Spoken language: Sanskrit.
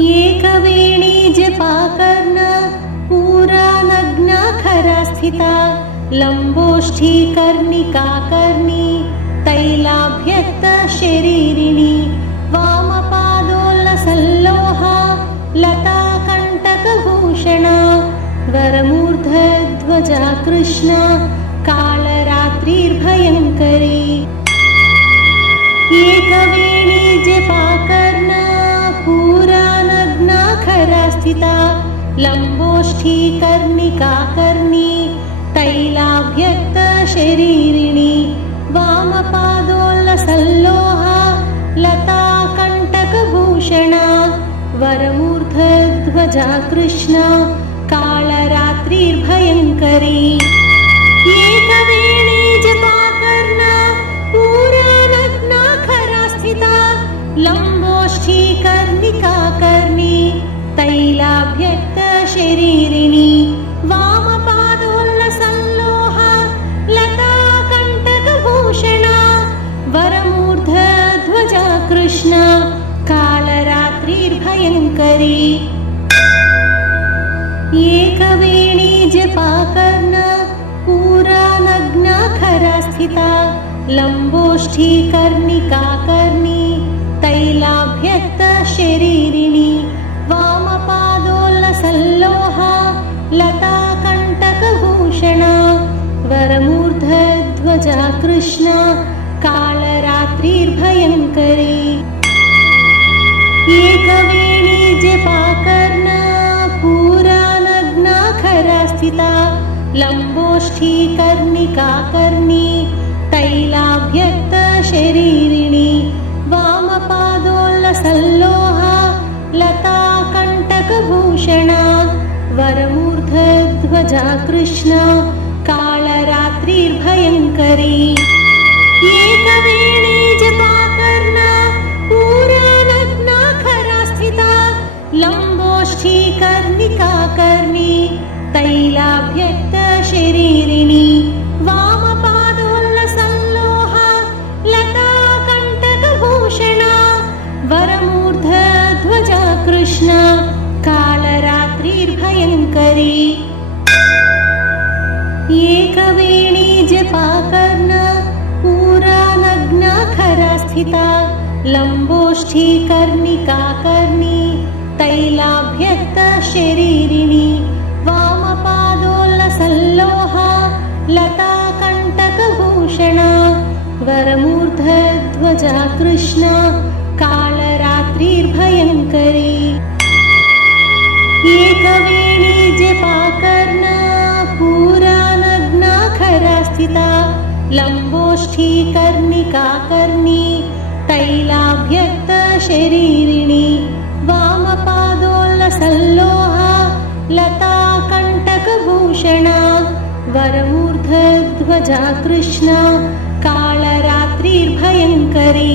एकवेणी जपाकर्ण पुरानग्नाखरा स्थिता लम्बोष्ठी कर्णिकाकर्णी तैलाभ्यक्त शरीरिणी वामपादोल्लसल्लोहा लता कण्टकभूषणा वरमूर्धध्वजा कृष्णा कालरात्रिर्भयङ्करी एकवेणी जपाकर्ण पुरानग्नाखरा स्थिता लम्बोष्ठी कर्णिकाकर्णी तैलाभ्यक्त शरीरिणी वामपादोल्लसल्लोहा लता कण्टकभूषणा वरमूर्धध्वजा कृष्णा कालरात्रिर्भयङ्करी एकवेणी जपाकर्ण पुरानग्नाखरा स्थिता लम्बोष्ठी कर्णिकाकर्णी तैलाभ्यक्त शरीरिणी वामपादोल्लसल्लोहा लता कण्टकभूषणा वरमूर्धध्वजा कृष्णा कालरात्रिर्भयङ्करी एकवेणी जपाकर्ण पुरानग्नाखरा स्थिता लम्बोष्ठी कर्णिकाकर्णी तैलाभ्यक्त शरीरिणी वामपादोल्लसल्लोहा लता कण्टकभूषणा वरमूर्धध्वजा कृष्णा कालरात्रिर्भयङ्करी एकवेणी जपाकर्ण पुरानग्नाखरा स्थिता लम्बोष्ठी कर्णिकाकर्णी तैलाभ्यक्त शरीरिणी वामपादोल्लसल्लोहा लता कण्टकभूषणा वरमूर्धध्वजा कृष्णा कालरात्रिर्भयङ्करी एकवेणी जपाकर्ण पुरानग्नाखरा स्थिता लम्बोष्ठी कर्णिकाकर्णी तैलाभ्यक्त शरीरिणी वामपादोल्लसल्लोहा लता कण्टकभूषणा वरमूर्धध्वजा कृष्णा कालरात्रिर्भयङ्करी एकवेणी जपाकर्ण पुरानग्नाखरा स्थिता लम्बोष्ठी कर्णिकाकर्णी तैलाभ्यक्त शरीरिणी वामपादोल्लसल्लोहा लता कण्टकभूषणा वरमूर्धध्वजा कृष्णा कालरात्रिर्भयङ्करी एकवेणी जपाकर्ण पुरानग्नाखरा स्थिता लम्बोष्ठी कर्णिकाकर्णी तैलाभ्यक्त शरीरिणी वामपादोल्लसल्लोहा लता कण्टकभूषणा वरमूर्धध्वजा कृष्णा कालरात्रिर्भयङ्करी